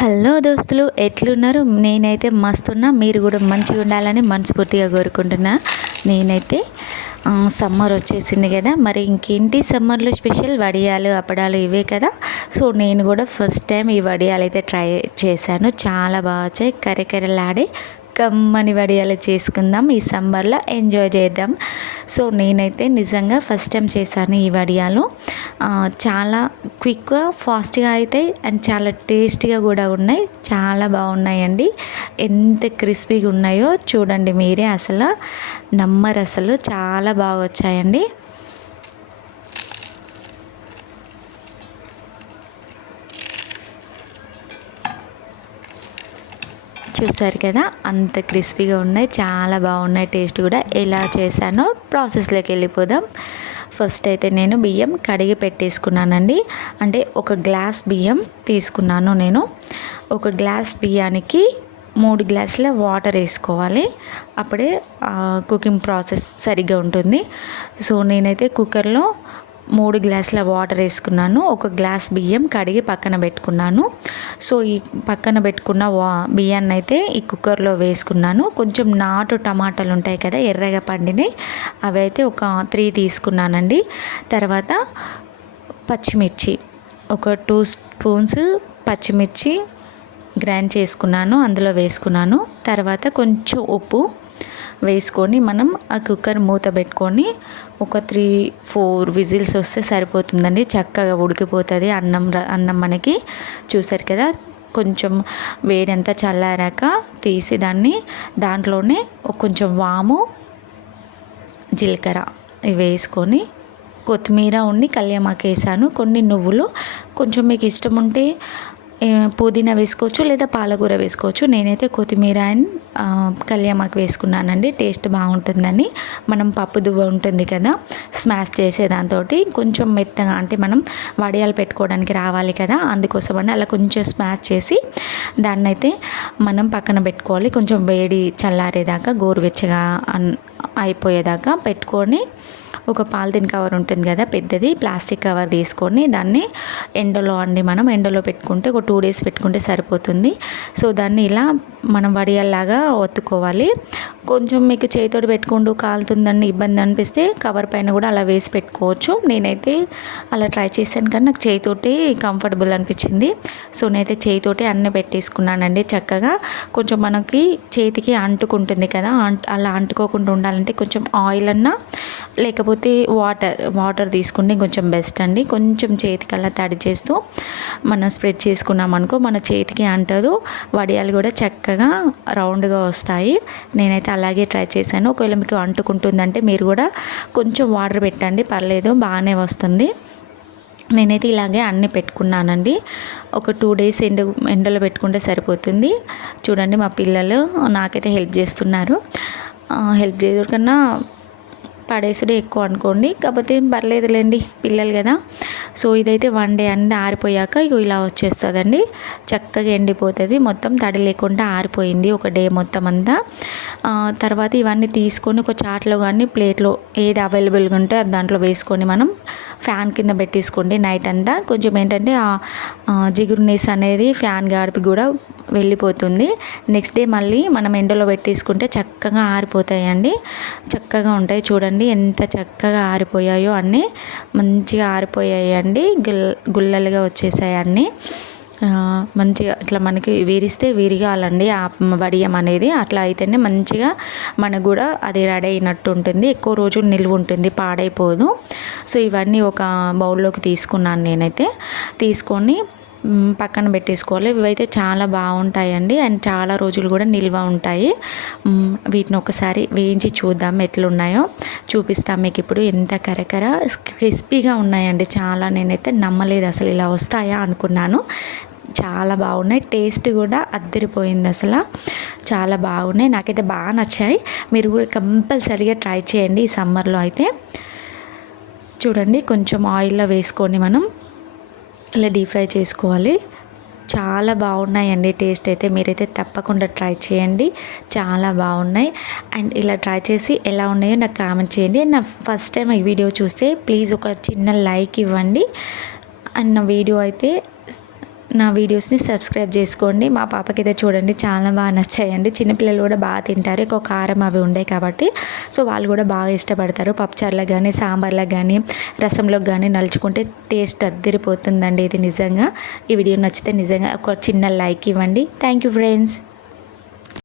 Hello దోస్తులు, ఎట్లున్నారు? నేనైతే మస్తున్నా. మీరు కూడా మంచిగా ఉండాలని మనస్ఫూర్తిగా కోరుకుంటున్నా. నేనైతే సమ్మర్ వచ్చేసింది కదా, మరి ఇంకేంటి సమ్మర్లో స్పెషల్ వడియాలు అప్పడాలు ఇవే కదా. సో నేను కూడా ఫస్ట్ టైం ఈ వడియాలు అయితే ట్రై చేశాను. చాలా బాగా వచ్చాయి. కర్రెకర్రలాడే కమ్మని వడియాలు చేసుకుందాం, ఈ సమ్మర్లో ఎంజాయ్ చేద్దాం. సో నేనైతే నిజంగా ఫస్ట్ టైం చేశాను ఈ వడియాలు. చాలా క్విక్గా ఫాస్ట్గా అవుతాయి అండ్ చాలా టేస్టీగా కూడా ఉన్నాయి. చాలా బాగున్నాయండి. ఎంత క్రిస్పీగా ఉన్నాయో చూడండి మీరే, అసలు నమ్మరు. అసలు చాలా బాగా వచ్చాయండి. చూసారు కదా, అంత క్రిస్పీగా ఉన్నాయి. చాలా బాగున్నాయి. టేస్ట్ కూడా ఎలా చేశానో ప్రాసెస్లోకి వెళ్ళిపోదాం. ఫస్ట్ అయితే నేను బియ్యం కడిగి పెట్టేసుకున్నానండి. అంటే ఒక గ్లాస్ బియ్యం తీసుకున్నాను నేను. ఒక గ్లాస్ బియ్యానికి 3 గ్లాసుల వాటర్ వేసుకోవాలి. అప్పుడే కుకింగ్ ప్రాసెస్ సరిగ్గా ఉంటుంది. సో నేనైతే కుక్కర్లో 3 గ్లాసుల వాటర్ వేసుకున్నాను. ఒక గ్లాస్ బియ్యం కడిగి పక్కన పెట్టుకున్నాను. సో ఈ పక్కన పెట్టుకున్న బియ్యాన్ని అయితే ఈ కుక్కర్లో వేసుకున్నాను. కొంచెం నాటు టమాటాలు ఉంటాయి కదా, ఎర్రగా పండినాయి, అవి అయితే ఒక 3 తీసుకున్నానండి. తర్వాత పచ్చిమిర్చి ఒక 2 స్పూన్స్ పచ్చిమిర్చి గ్రైండ్ చేసుకున్నాను, అందులో వేసుకున్నాను. తర్వాత కొంచెం ఉప్పు వేసుకొని మనం ఆ కుక్కర్ మూత పెట్టుకొని ఒక 3-4 విజిల్స్ వస్తే సరిపోతుందండి. చక్కగా ఉడికిపోతుంది అన్నం మనకి. చూసారు కదా, కొంచెం వేడంతా చల్లారాక తీసి దాంట్లోనే కొంచెం వాము, జీలకర్ర ఇవి వేసుకొని కొత్తిమీర కల్యామాకు వేసాను, కొన్ని నువ్వులు, కొంచెం మీకు ఇష్టం ఉంటే పుదీనా వేసుకోవచ్చు లేదా పాలకూర వేసుకోవచ్చు. నేనైతే కొత్తిమీర అండ్ కల్యామాకు వేసుకున్నానండి. టేస్ట్ బాగుంటుందని. మనం పప్పు దువ్వ ఉంటుంది కదా, స్మాష్ చేసే దాంతో కొంచెం మెత్తగా, అంటే మనం వడియాలు పెట్టుకోవడానికి రావాలి కదా, అందుకోసమని అలా కొంచెం స్మాష్ చేసి దాన్నైతే మనం పక్కన పెట్టుకోవాలి. కొంచెం వేడి చల్లారేదాకా, గోరువెచ్చగా అయిపోయేదాకా పెట్టుకొని ఒక పాలిథిన్ కవర్ ఉంటుంది కదా పెద్దది, ప్లాస్టిక్ కవర్ తీసుకొని దాన్ని మనం ఎండలో పెట్టుకుంటే ఒక 2 డేస్ పెట్టుకుంటే సరిపోతుంది. సో దాన్ని ఇలా మనం వడియాల్లాగా ఒత్తుకోవాలి. కొంచెం మీకు చేతితోటి పెట్టుకుంటూ కాలుతుందని ఇబ్బంది అనిపిస్తే కవర్ పైన కూడా అలా వేసి పెట్టుకోవచ్చు. నేనైతే అలా ట్రై చేశాను కానీ నాకు చేతితోటి కంఫర్టబుల్ అనిపించింది. సో నేనైతే చేతితోటి అన్నీ పెట్టేసుకున్నానండి చక్కగా. కొంచెం మనకి చేతికి అంటుకుంటుంది కదా, అలా అంటుకోకుండా ఉండాలంటే కొంచెం ఆయిల్ అన్నా లేకపోతే వాటర్ తీసుకుంటే కొంచెం బెస్ట్ అండి. కొంచెం చేతికి అలా తడి చేస్తూ మనం స్ప్రెడ్ చేసుకున్నాం అనుకో, మన చేతికి అంటదు, వడియాలు కూడా చక్కగా రౌండ్గా వస్తాయి. నేనైతే అలాగే ట్రై చేశాను. ఒకవేళ మీకు అంటుకుంటుందంటే మీరు కూడా కొంచెం వాటర్ పెట్టండి, పర్లేదు, బాగానే వస్తుంది. నేనైతే ఇలాగే అన్నీ పెట్టుకున్నానండి. ఒక 2 డేస్ ఎండలో పెట్టుకుంటే సరిపోతుంది. చూడండి మా పిల్లలు నాకైతే హెల్ప్ చేస్తున్నారు. హెల్ప్ చేయడం కన్నా పడేసుడే ఎక్కువ అనుకోండి, కాకపోతే పర్లేదులేండి, పిల్లలు కదా. సో ఇదైతే 1 డే అన్నీ ఆరిపోయాక ఇలా వచ్చేస్తుందండి. చక్కగా ఎండిపోతుంది, మొత్తం తడి లేకుండా ఆరిపోయింది ఒక డే మొత్తం అంతా. తర్వాత ఇవన్నీ తీసుకొని ఒక చాట్లో కానీ ప్లేట్లో ఏది అవైలబుల్గా ఉంటే దాంట్లో వేసుకొని మనం ఫ్యాన్ కింద పెట్టేసుకోండి నైట్ అంతా. కొంచెం ఏంటంటే జిగురు నీస్ అనేది ఫ్యాన్ గాడిపి కూడా వెళ్ళిపోతుంది. నెక్స్ట్ డే మళ్ళీ మనం ఎండలో పెట్టేసుకుంటే చక్కగా ఆరిపోతాయండి. చక్కగా ఉంటాయి. చూడండి ఎంత చక్కగా ఆరిపోయాయో, అన్నీ మంచిగా ఆరిపోయాయండి. గుల్లలుగా వచ్చేసాయి అన్నీ. మంచిగా ఇట్లా మనకి విరిస్తే విరగాలండి ఆ వడియం అనేది. అట్లా అయితేనే మంచిగా మనకు కూడా అది రెడీ అయినట్టు ఉంటుంది, ఎక్కువ రోజులు నిల్వ ఉంటుంది, పాడైపోదు. సో ఇవన్నీ ఒక బౌల్లోకి తీసుకున్నాను నేనైతే. తీసుకొని పక్కన పెట్టేసుకోవాలి. ఇవైతే చాలా బాగుంటాయండి అండ్ చాలా రోజులు కూడా నిల్వ ఉంటాయి. వీటిని ఒకసారి వేయించి చూద్దాం ఎట్లున్నాయో, చూపిస్తాం మీకు ఇప్పుడు. ఎంత క్రిస్పీగా ఉన్నాయండి చాలా. నేనైతే నమ్మలేదు అసలు ఇలా వస్తాయా అనుకున్నాను. చాలా బాగున్నాయి. టేస్ట్ కూడా అద్దరిపోయింది అసలు. చాలా బాగున్నాయి, నాకైతే బాగా నచ్చాయి. మీరు కూడా కంపల్సరీగా ట్రై చేయండి ఈ సమ్మర్లో అయితే. చూడండి కొంచెం ఆయిల్లో వేసుకొని మనం ఇలా డీప్ ఫ్రై చేసుకోవాలి. చాలా బాగున్నాయండి టేస్ట్ అయితే. మీరైతే తప్పకుండా ట్రై చేయండి, చాలా బాగున్నాయి. అండ్ ఇలా ట్రై చేసి ఎలా ఉన్నాయో నాకు కామెంట్ చేయండి. నా ఫస్ట్ టైం ఈ వీడియో చూస్తే ప్లీజ్ ఒక చిన్న లైక్ ఇవ్వండి. అండ్ నా వీడియో అయితే నా వీడియోస్ని సబ్స్క్రైబ్ చేసుకోండి. మా పాపకైతే చూడండి చాలా బాగా నచ్చాయండి. చిన్నపిల్లలు కూడా బాగా తింటారు. ఎక్కువ కారం అవి ఉండే కాబట్టి సో వాళ్ళు కూడా బాగా ఇష్టపడతారు. పప్పుచారులకు కానీ, సాంబార్లకు కానీ, రసంలోకి కానీ నలుచుకుంటే టేస్ట్ అద్దిరిపోతుందండి ఇది నిజంగా. ఈ వీడియో నచ్చితే నిజంగా ఒక చిన్న లైక్ ఇవ్వండి. Thank you friends.